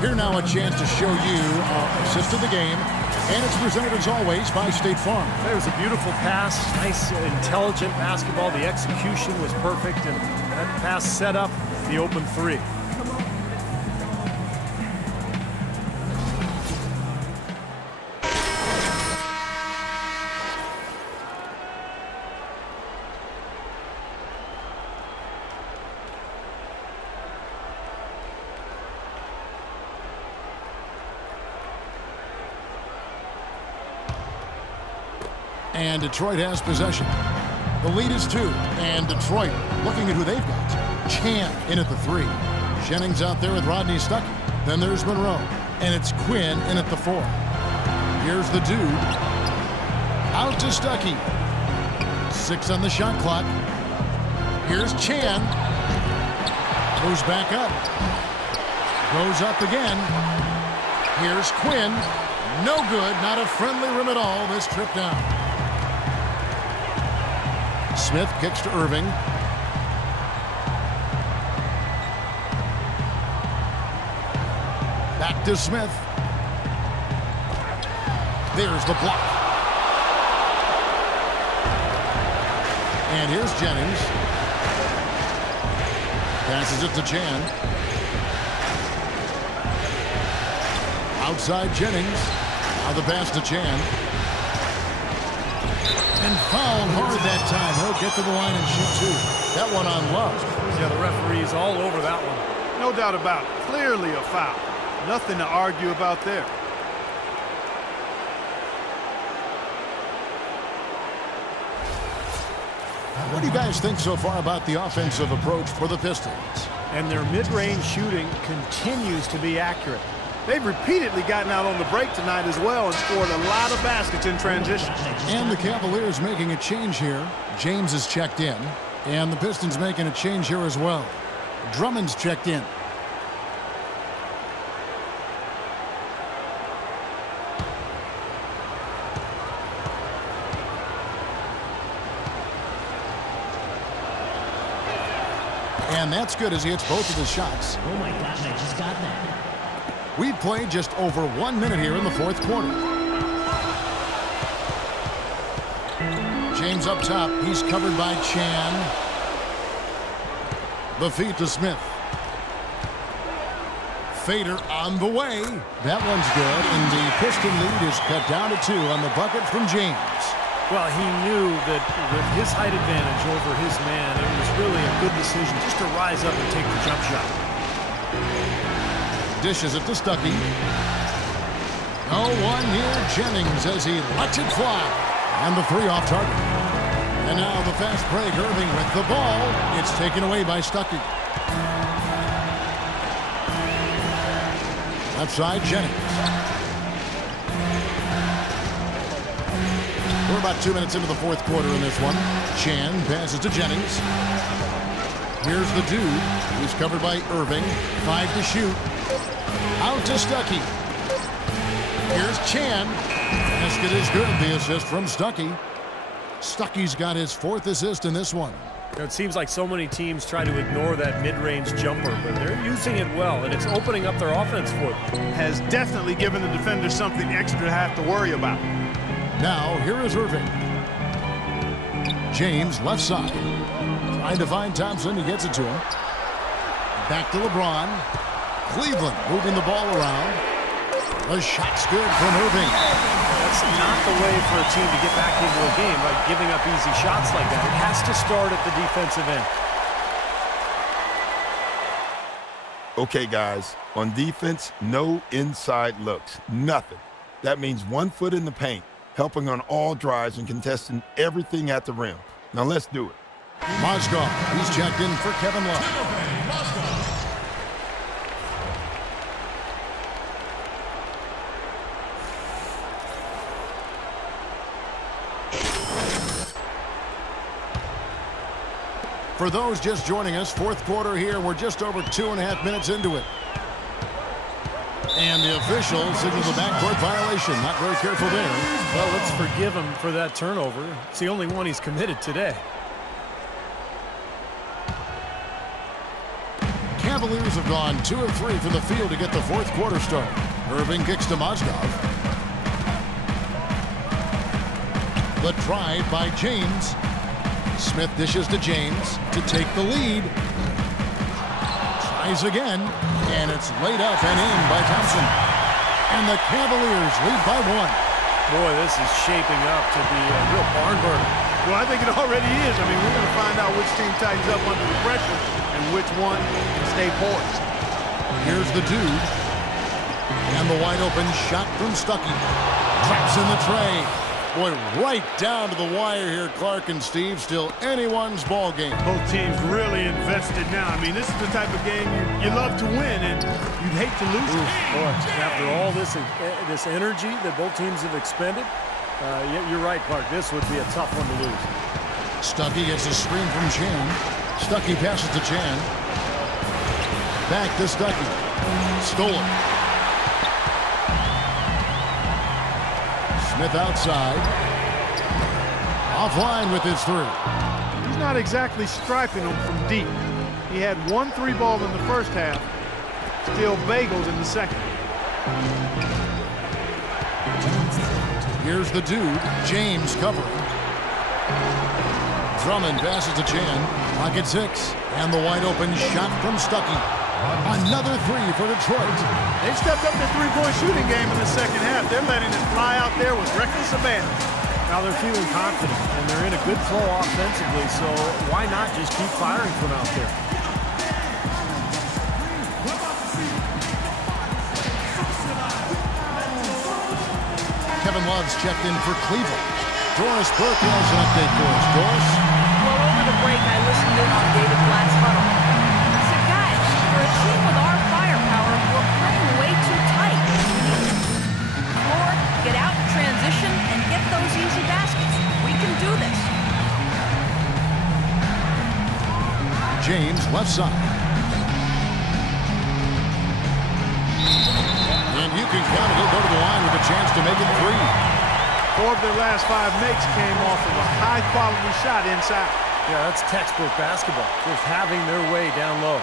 Here now a chance to show you our assist of the game. And it's presented as always by State Farm. It was a beautiful pass, nice, intelligent basketball. The execution was perfect, and that pass set up the open three. And Detroit has possession. The lead is 2. And Detroit looking at who they've got. Chan in at the 3. Jennings out there with Rodney Stuckey. Then there's Monroe. And it's Quinn in at the 4. Here's the dude. Out to Stuckey. 6 on the shot clock. Here's Chan. Goes back up. Goes up again. Here's Quinn. No good. Not a friendly rim at all this trip down. Smith kicks to Irving. Back to Smith. There's the block. And here's Jennings. Passes it to Chan. Outside Jennings. Now the pass to Chan. And fouled hard that time. He'll get to the line and shoot 2. That one on Love. Yeah, the referee's all over that one. No doubt about it. Clearly a foul. Nothing to argue about there. What do you guys think so far about the offensive approach for the Pistons? And their mid-range shooting continues to be accurate. They've repeatedly gotten out on the break tonight as well and scored a lot of baskets in transition. And the Cavaliers making a change here. James is checked in. And the Pistons making a change here as well. Drummond's checked in. And that's good as he hits both of his shots. Oh my gosh, I just got that. We've played just over 1 minute here in the 4th quarter. James up top. He's covered by Chan. The feed to Smith. Fader on the way. That one's good. And the Piston lead is cut down to 2 on the bucket from James. Well, he knew that with his height advantage over his man, it was really a good decision just to rise up and take the jump shot. Dishes it to Stuckey. No one near Jennings as he lets it fly. And the 3 off target. And now the fast break. Irving with the ball. It's taken away by Stuckey. Left side, Jennings. We're about 2 minutes into the 4th quarter in this one. Chan passes to Jennings. Here's the dude. He's covered by Irving. 5 to shoot. Out to Stuckey. Here's Chan. Basket is good. The assist from Stuckey. Stuckey's got his 4th assist in this one. It seems like so many teams try to ignore that mid-range jumper, but they're using it well, and it's opening up their offense for them. Has definitely given the defenders something extra to have to worry about. Now, here is Irving. James, left side. Trying to find Thompson. He gets it to him. Back to LeBron. Cleveland moving the ball around. The shot's good from Irving. That's not the way for a team to get back into a game, by giving up easy shots like that. It has to start at the defensive end. Okay, guys. On defense, no inside looks. Nothing. That means 1 foot in the paint, helping on all drives and contesting everything at the rim. Now let's do it. Mozgov, he's checked in for Kevin Love. For those just joining us, 4th quarter here. We're just over 2.5 minutes into it. And the official signals a backcourt violation. Not very careful there. Well, let's forgive him for that turnover. It's the only one he's committed today. Cavaliers have gone 2 of 3 from the field to get the fourth quarter started. Irving kicks to Mozgov. The drive by James. Smith dishes to James to take the lead. Tries again, and it's laid up and in by Thompson. And the Cavaliers lead by 1. Boy, this is shaping up to be a real barn burner. Well, I think it already is. I mean, we're going to find out which team tightens up under the pressure and which one can stay poised. Here's the dude. And the wide open shot from Stuckey. Traps in the tray. Boy, right down to the wire here, Clark and Steve. Still anyone's ball game. Both teams really invested now. I mean, this is the type of game you love to win, and you'd hate to lose it. Boy, after all this energy that both teams have expended, you're right, Clark. This would be a tough one to lose. Stuckey gets a screen from Chan. Stuckey passes to Chan. Back to Stuckey. Stolen. Smith outside. Offline with his 3. He's not exactly striping them from deep. He had 1 3-ball in the first half. Still bagels in the second. Here's the dude. James covering. Drummond passes to Chan. Pocket 6. And the wide open shot from Stuckey. Another 3 for Detroit. They've stepped up their 3-point shooting game in the second half. They're letting it fly out there with reckless abandon. Now they're feeling confident, and they're in a good flow offensively, so why not just keep firing from out there? Kevin Love's checked in for Cleveland. Doris Burke has an update for us. Doris? Well, over the break, I listened in on David Blatt's huddle. I said, guys, for a team with our firepower, we're playing way too tight. Lord, get out in transition and get those easy baskets. We can do this. James, left side. And you can count it. He'll go to the line with a chance to make it 3. 4 of their last 5 makes came off of a high-quality shot inside. Yeah, that's textbook basketball, just having their way down low.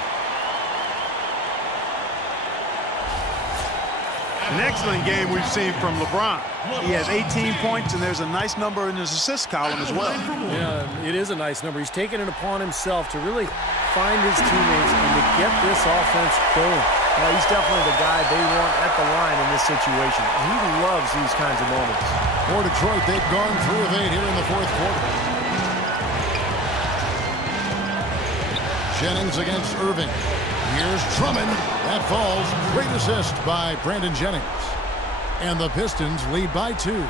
An excellent game we've seen from LeBron. He has 18 points, and there's a nice number in his assist column as well. Yeah, it is a nice number. He's taken it upon himself to really find his teammates and to get this offense going. He's definitely the guy they want at the line in this situation. He loves these kinds of moments. For Detroit, they've gone 3 of 8 here in the fourth quarter. Jennings against Irving. Here's Drummond. That falls. Great assist by Brandon Jennings. And the Pistons lead by 2.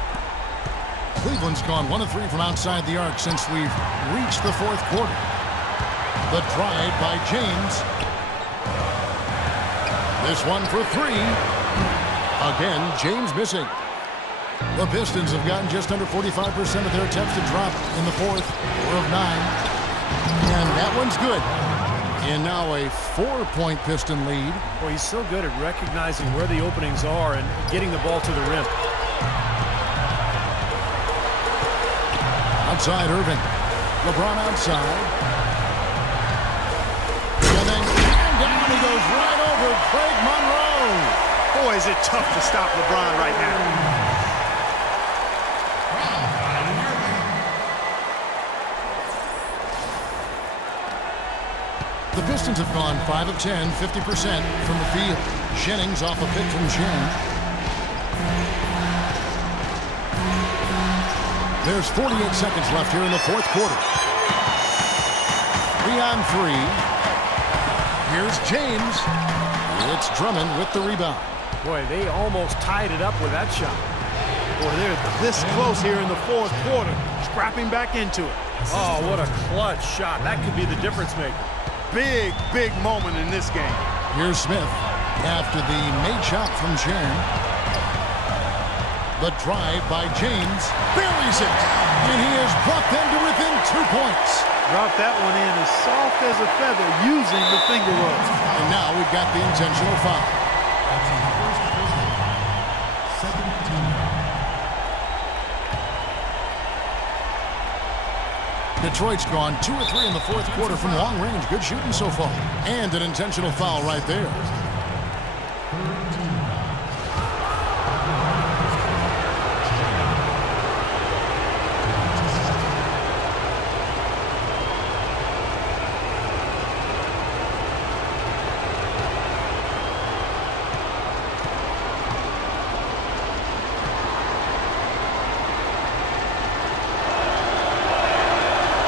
Cleveland's gone 1 of 3 from outside the arc since we've reached the fourth quarter. The drive by James. This one for 3. Again, James missing. The Pistons have gotten just under 45% of their attempts to drop in the fourth. 4 of 9. And that one's good. And now a 4-point Piston lead. Well, he's so good at recognizing where the openings are and getting the ball to the rim. Outside Irving. LeBron outside. And then down he goes right over Craig Monroe. Boy, is it tough to stop LeBron right now. The Pistons have gone 5 of 10, 50% from the field. Jennings off a pick from Chan. There's 48 seconds left here in the fourth quarter. 3 on 3. Here's James. It's Drummond with the rebound. Boy, they almost tied it up with that shot. Boy, they're this close here in the fourth quarter, scrapping back into it. Oh, what a clutch shot. That could be the difference maker. Big, big moment in this game. Here's Smith after the made shot from Chan. The drive by James. Buries it. And he has brought them to within 2 points. Dropped that one in as soft as a feather using the finger roll. And now we've got the intentional foul. Detroit's gone 2 of 3 in the fourth quarter from long range. Good shooting so far. And an intentional foul right there.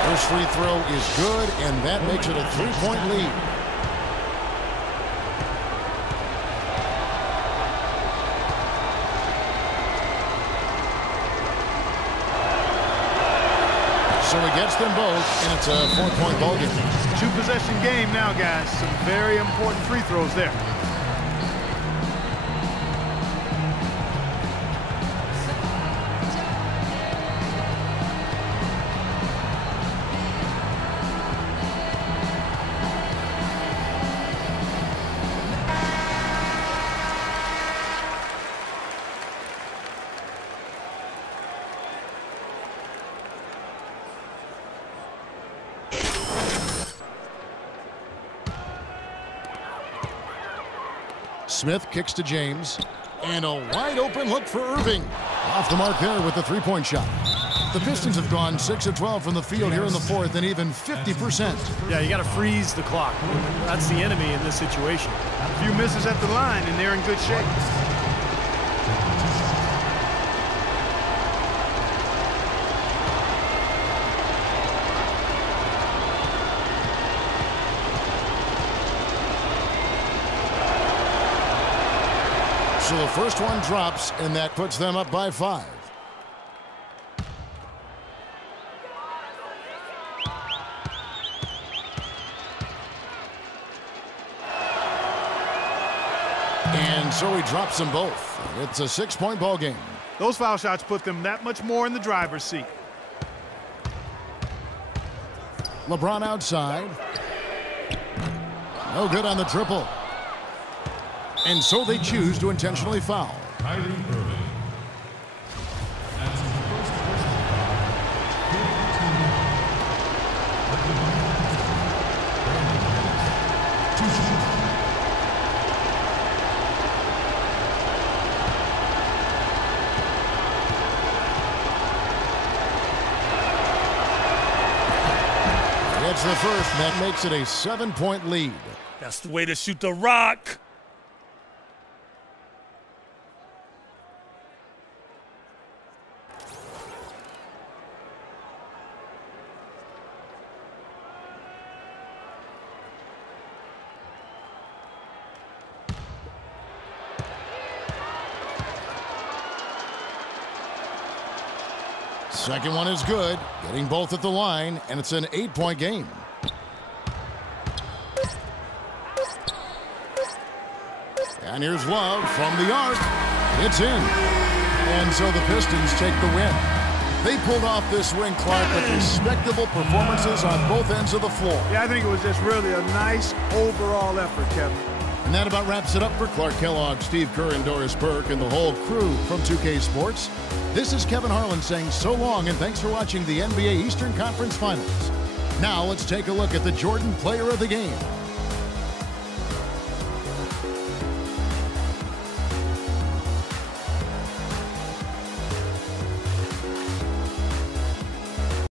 First free throw is good, and that makes it a 3-point lead. So he gets them both, and it's a 4-point ball game. Two-possession game now, guys. Some very important free throws there. Smith kicks to James. And a wide-open look for Irving. Off the mark there with the three-point shot. The Pistons have gone 6 of 12 from the field here in the fourth and even 50%. Yeah, you got to freeze the clock. That's the enemy in this situation. A few misses at the line, and they're in good shape. So the first one drops, and that puts them up by 5. And so he drops them both. It's a 6-point ball game. Those foul shots put them that much more in the driver's seat. LeBron outside. No good on the triple. And so they choose to intentionally foul. Kyrie Irving. That's his first Gets the first, and that makes it a 7-point lead. That's the way to shoot the rock. Second one is good, getting both at the line, and it's an 8-point game. And here's Love from the arc. It's in. And so the Pistons take the win. They pulled off this win, Clark, with respectable performances on both ends of the floor. Yeah, I think it was just really a nice overall effort, Kevin. And that about wraps it up for Clark Kellogg, Steve Kerr, and Doris Burke, and the whole crew from 2K Sports. This is Kevin Harlan saying so long, and thanks for watching the NBA Eastern Conference Finals. Now let's take a look at the Jordan Player of the Game.